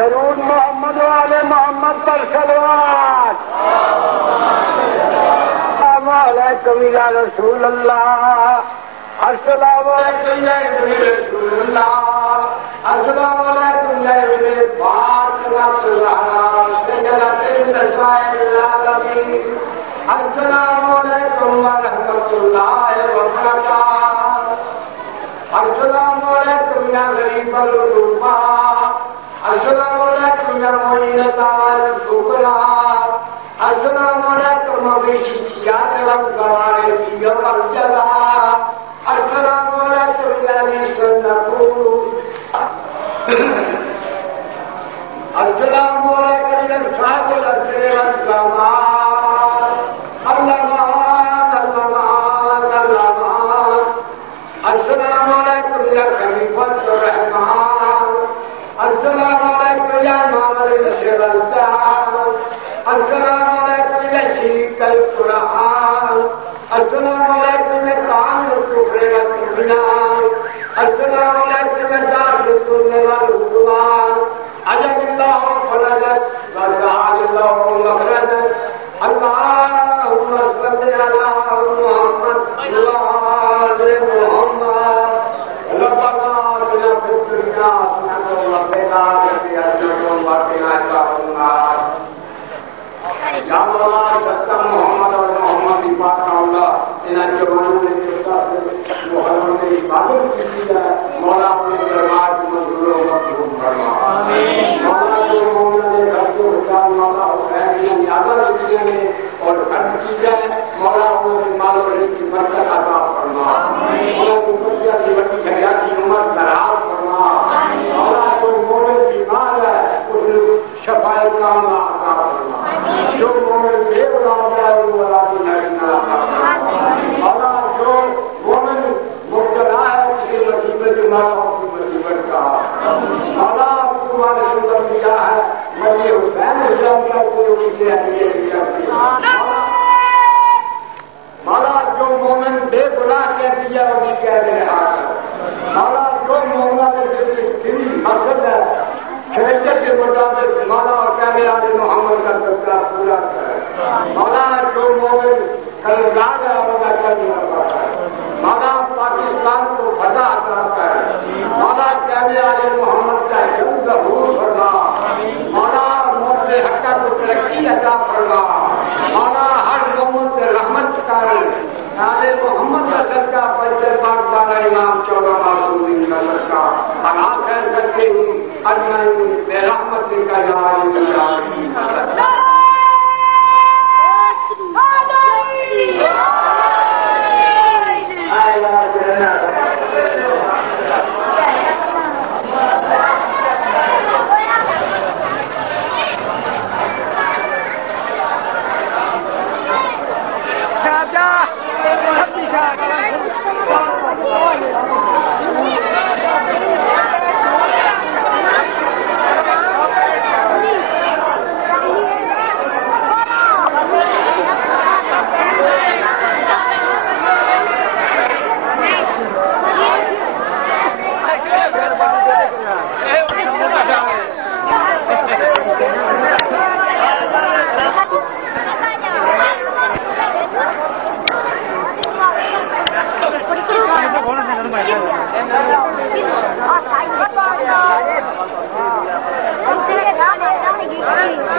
दरूद मोहम्मद वाले मोहम्मद पर सलवात। अस्सलामुअलैकुम या रसूल अल्लाह। अस्सलामुअलैकुम या रसूल अल्लाह। अस्सलामुअलैकुम या अस्सलामुअलैकुम व रहमतुल्लाहि व बरकातहू। अस्सलामुअलैकुम या गरीबल गुरबा। अस्सलामुअलैकुम या मुइनताल फुकरा। अस्सलामुअलैकुम बिशियात वल गवारे दियो वल जला। अस्सलामुअलैकुम या निसनकू। अस्सलामुअलैकुम या सादिल असरे वल कमाल। अल्लाह अल्लाह। अस्सलामुअलैकुम या खलीफतुर रहमान। अस्सलामुअलैकुम या मामल शरदान। अस्सलामुअलैकुम या शीकल कुरान। अस्सलामुअलैकुम या कामिल कुफर व तुगयान। अस्सलामुअलैकुम या दाखिल वल उद्वान। अजल्लाहु फरजत व जअलल्लाहु मखरजत। अल्लाहुम्मा सल्लि अला मुहम्मद व आलि मुहम्मद। रब्बना आतिना फिद दुनिया हसनतन व फिल आखिरति हसनतन व क़िना अज़ाबन्नार। या मौला सत्ता मोहम्मद और मोहम्मद की पाक अल्लाह इन जवानों ने जो मुहर्रम में इबादत की है मौला अपने दरबार की मंजूर व मकबूल फरमा। आमीन। मौला जो मौला ने घर को बचा मौला हुसैन की यादत की है और हर चीज है मौला उन्हें मालो की बरकत अता फरमा। मौला की बच्चा की बड़ी हया की उम्र दराज फरमा। मौला जो मोमिन बीमार है उसने शफाए कामना अता फरमा। जो मोमिन बेऔलाद है वो औलाद नगीना अता फरमा। मौला जो मोमिन मुब्तला है किसी मुसीबत मौला की मुसीबत का मौला तुम्हारे सुंदर दिया है मौला हुसैन इस्लाम का कोई चीजें मौला जो मोमिन बेगुनाह कह दिया उन्हें कह रहे हाथ। मौला जो मोमिना के दिल मकसद है शरीयत के मुताबिक मौला और कहने वाले मोहम्मद का तस्करा पूरा करे। मौला जो मोमिन कर्जदार है उनका कर्ज न पाता है। मौला पाकिस्तान को फतह अता करे। मौला कहने वाले मोहम्मद का जंग ज़हूर फरमा। मौला मोहम्मद हक्का को तरक्की अता फरमा। मौला हर मोमिन से रहमत कर। नाले मोहम्मद का सदका पैदल पाक वाला इमाम 14 मासूमीन का सदका अला खैर करके ही अजमाइन बेरहमत का यार Hãy subscribe cho kênh Ghiền Mì Gõ để không bỏ lỡ những video hấp dẫn।